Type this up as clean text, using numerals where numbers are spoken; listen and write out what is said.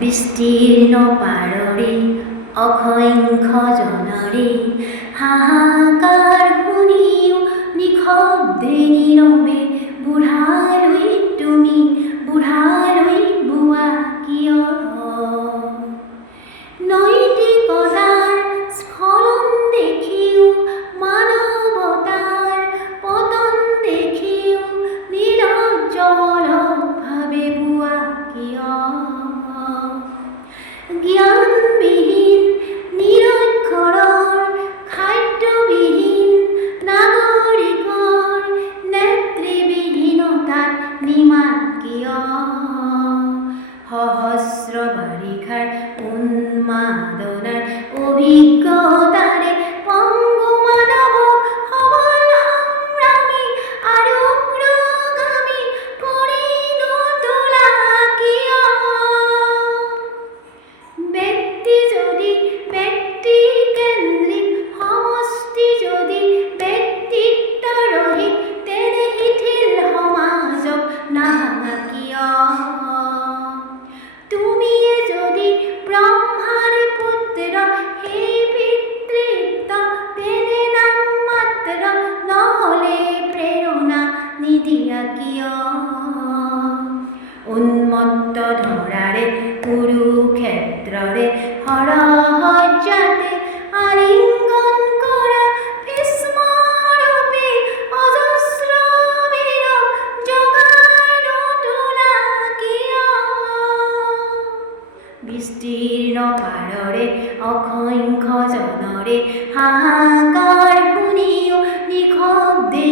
বিস্তীর্ণ পাৰৰে অসংখ্য জনৰে হাহাকাৰ শুনিও নিশব্দে নীৰৱে বুঢ়ালৈ তুমি বুঢ়ালৈ বোৱা কিয়? নৈতিকতাৰ স্খলন দেখিও মানৱতাৰ পতন দেখিও নিৰজ্জলভাৱে বোৱা কিয়? জ্ঞানবিহীন নিৰক্ষৰৰ খাদ্যবিহীন নাগৰিকৰ নেতৃবিহীনতাত নিমাত কিয়? সহস্ৰ বাৰিষাৰ উন্মাদনাৰ অভিজ্ঞতাৰে পংগু মানৱক সবল সংগ্ৰামী আৰু অগ্ৰগামী কৰি নতোলা কিয়? ব্যক্তি যদি ব্যক্তিকেন্দ্ৰিক, সমষ্টি যদি ব্যক্তিত্বৰহিত, তেনে শিথিল সমাজক নাভাঙা কিয়? তুমিয়ে যদি ব্ৰহ্মাৰ পুত্ৰ, সেই পিতৃত্ব তেনে নামমাত্ৰ, নহ'লে প্ৰেৰণা নিদিয়া কিয়? উন্মত্ত ধৰাৰে কুৰুক্ষেত্ৰৰে হৰসজ্জাতে আলিংগন কৰা ভীষ্মৰূপী অজস্ৰ বীৰক জগাই নতোলা কিয়? বিস্তীৰ্ণ পাৰৰে অসংখ্য জনৰে হাহাকাৰ শুনিও নিশব্দে